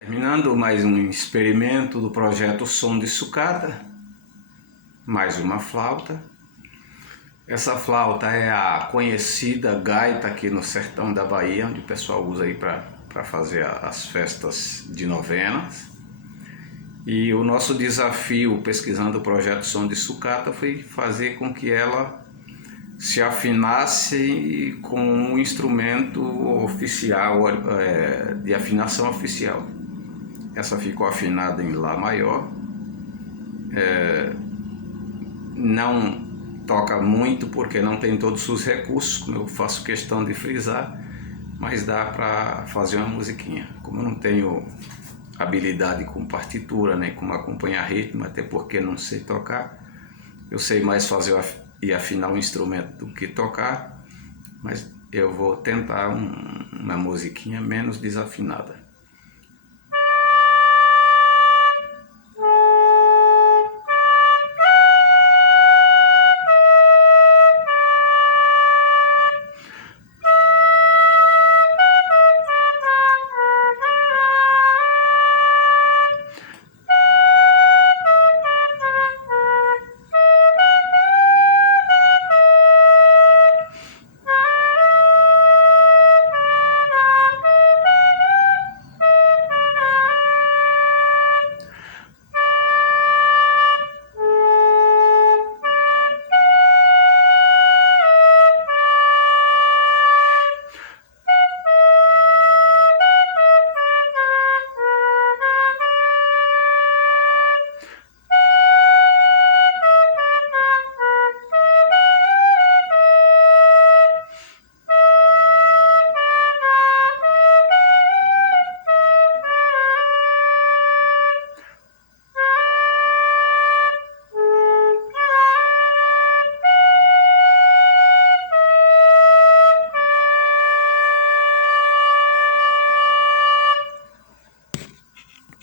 Terminando mais um experimento do projeto Som de Sucata, mais uma flauta. Essa flauta é a conhecida gaita aqui no sertão da Bahia, onde o pessoal usa aí para fazer as festas de novenas. E o nosso desafio pesquisando o projeto Som de Sucata foi fazer com que ela se afinasse com um instrumento oficial, de afinação oficial. Essa ficou afinada em Lá maior, não toca muito porque não tem todos os recursos, como eu faço questão de frisar, mas dá para fazer uma musiquinha. Como eu não tenho habilidade com partitura, nem como acompanhar ritmo, até porque não sei tocar, eu sei mais fazer e afinar um instrumento do que tocar, mas eu vou tentar uma musiquinha menos desafinada.